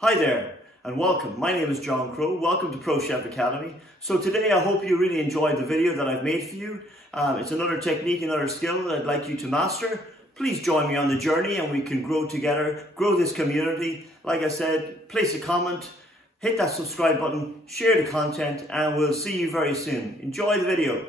Hi there and welcome. My name is John Crowe. Welcome to Pro Chef Academy. So today I hope you really enjoyed the video that I've made for you. It's another technique, another skill that I'd like you to master. Please join me on the journey and we can grow together, grow this community. Like I said, place a comment, hit that subscribe button, share the content, and we'll see you very soon. Enjoy the video.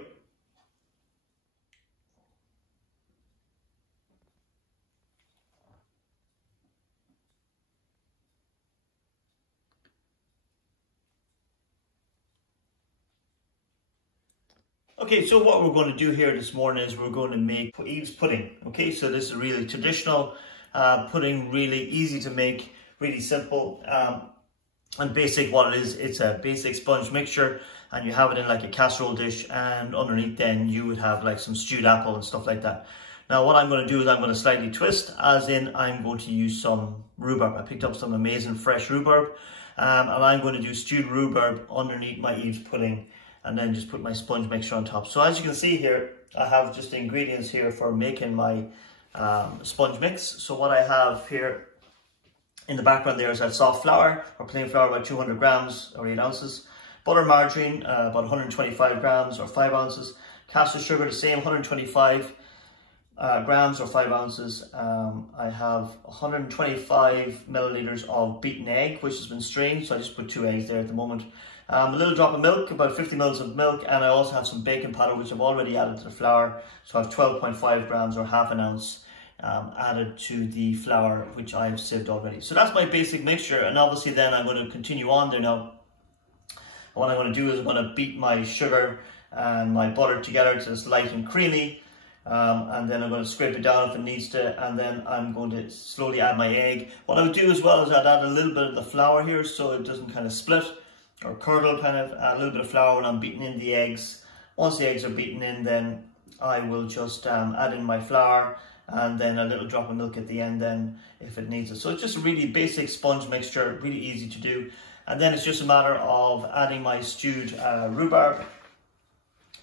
Okay, so what we're going to do here this morning is we're going to make Eve's pudding. Okay, so this is really traditional pudding, really easy to make, really simple and basic. What it is, it's a basic sponge mixture and you have it in like a casserole dish, and underneath then you would have like some stewed apple and stuff like that. Now what I'm going to do is I'm going to slightly twist, as in I'm going to use some rhubarb. I picked up some amazing fresh rhubarb and I'm going to do stewed rhubarb underneath my Eve's pudding, and then just put my sponge mixture on top. So as you can see here, I have just the ingredients here for making my sponge mix. So what I have here in the background there is that soft flour, or plain flour, about 200 grams or 8 ounces. Butter, margarine, about 125 grams or 5 ounces. Caster sugar, the same, 125 grams or 5 ounces. I have 125 milliliters of beaten egg, which has been strained. So I just put 2 eggs there at the moment. A little drop of milk, about 50 mils of milk, and I also have some baking powder which I've already added to the flour. So I have 12.5 grams or half an ounce added to the flour, which I've sieved already. So that's my basic mixture, and obviously then I'm going to continue on there now. What I'm going to do is I'm going to beat my sugar and my butter together to it's light and creamy, and then I'm going to scrape it down if it needs to, and then I'm going to slowly add my egg. What I would do as well is I'd add a little bit of the flour here so it doesn't kind of split or curdle, kind of add a little bit of flour when I'm beating in the eggs. Once the eggs are beaten in, then I will just add in my flour and then a little drop of milk at the end then if it needs it. So it's just a really basic sponge mixture, really easy to do. And then it's just a matter of adding my stewed rhubarb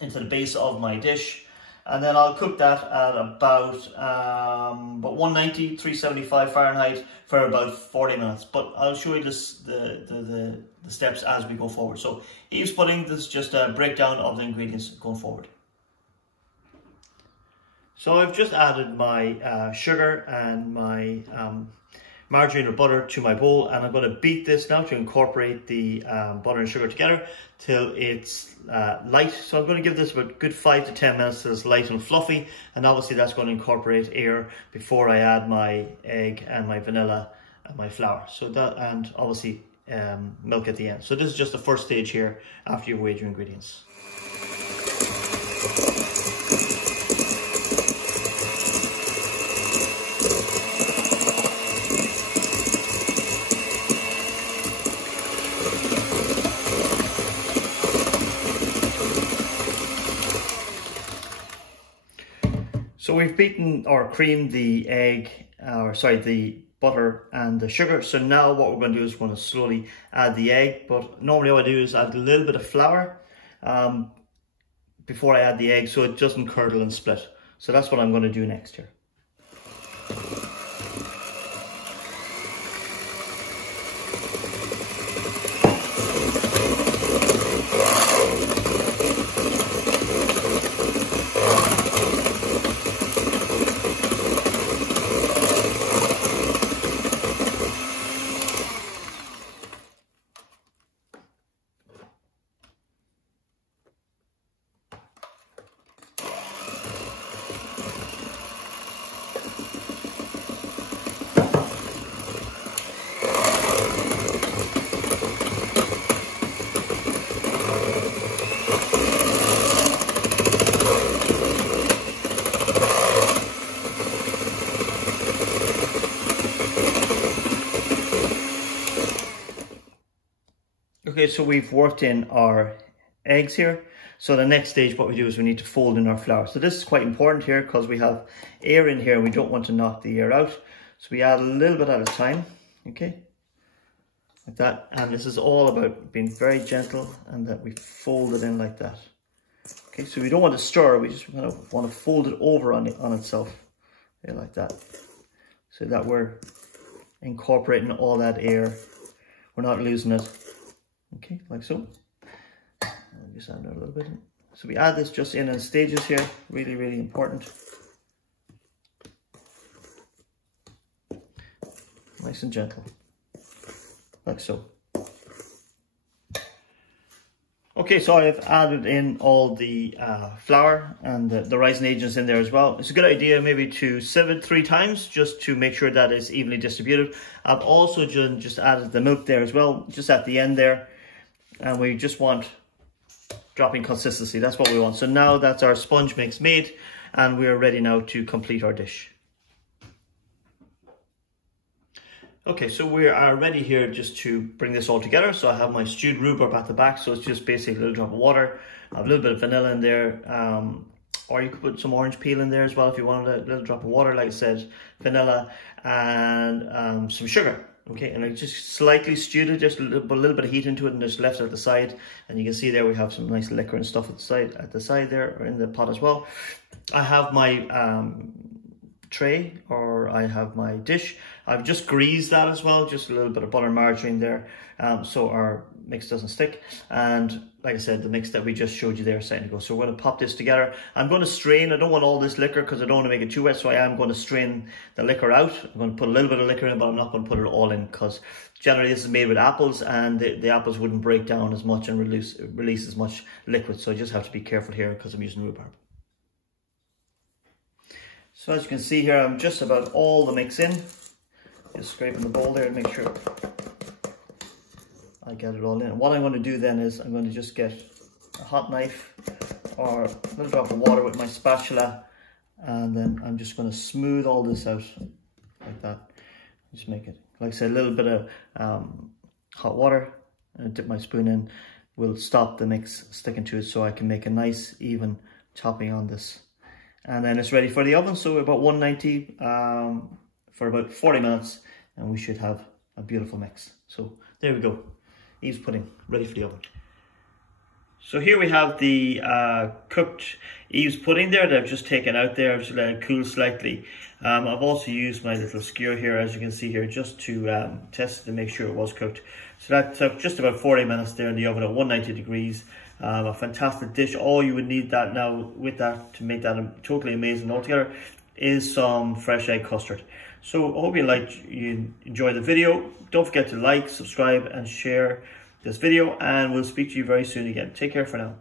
into the base of my dish. And then I'll cook that at about 190, 375 Fahrenheit for about 40 minutes. But I'll show you the steps as we go forward. So Eve's pudding, this is just a breakdown of the ingredients going forward. So I've just added my sugar and my margarine or butter to my bowl, and I'm going to beat this now to incorporate the butter and sugar together till it's light. So I'm going to give this about a good 5 to 10 minutes till it's light and fluffy, and obviously that's going to incorporate air before I add my egg and my vanilla and my flour. So that, and obviously milk at the end. So this is just the first stage here after you've weighed your ingredients. So we've beaten or creamed the egg, the butter and the sugar. So now what we're going to do is we're going to slowly add the egg. But normally what I do is add a little bit of flour before I add the egg so it doesn't curdle and split. So that's what I'm going to do next here. Okay, so we've worked in our eggs here. So the next stage, what we do is we need to fold in our flour. So this is quite important here because we have air in here and we don't want to knock the air out. So we add a little bit at a time, okay, like that. And this is all about being very gentle and that we fold it in like that. Okay, so we don't want to stir, we just want to fold it over on itself, okay, like that. So that we're incorporating all that air we're not losing it. Okay, like so. I'll just add a little bit. So we add this just in stages here, really, really important. Nice and gentle, like so. Okay, so I've added in all the flour and the rising agents in there as well. It's a good idea maybe to sieve it 3 times just to make sure that it's evenly distributed. I've also just added the milk there as well, just at the end there. And we just want dropping consistency, that's what we want. So now that's our sponge mix made and we're ready now to complete our dish. Okay, so we are ready here just to bring this all together. So I have my stewed rhubarb at the back. So it's just basically a little drop of water. I have a little bit of vanilla in there. Or you could put some orange peel in there as well if you wanted a little drop of water, like I said, vanilla and some sugar. Okay, and I just slightly stewed it, just a little bit of heat into it and just left it at the side. And you can see there we have some nice liquor and stuff at the side there, or in the pot as well. I have my tray, or I have my dish. I've just greased that as well, just a little bit of butter and margarine there, so our mix doesn't stick. And like I said, the mix that we just showed you there a second ago. So we're going to pop this together. I'm going to strain. I don't want all this liquor because I don't want to make it too wet, so I am going to strain the liquor out. I'm going to put a little bit of liquor in, but I'm not going to put it all in because generally this is made with apples and the apples wouldn't break down as much and release as much liquid. So I just have to be careful here because I'm using rhubarb. So as you can see here, I'm just about all the mix in. Just scraping the bowl there and make sure I get it all in. And what I'm going to do then is I'm going to just get a hot knife or a little drop of water with my spatula, and then I'm just going to smooth all this out like that. Just make it, like I said, a little bit of hot water and dip my spoon in will stop the mix sticking to it, so I can make a nice even topping on this. And then it's ready for the oven, so about 190 for about 40 minutes, and we should have a beautiful mix. So there we go, Eve's pudding ready for the oven. So here we have the cooked Eve's pudding there that I've just taken out there. I've just let it cool slightly. I've also used my little skewer here, as you can see here, just to test to make sure it was cooked. So that took just about 40 minutes there in the oven at 190 degrees. A fantastic dish. All you would need that now with that to make that totally amazing altogether is some fresh egg custard. So I hope you enjoy the video. Don't forget to like, subscribe and share this video, and we'll speak to you very soon again. Take care for now.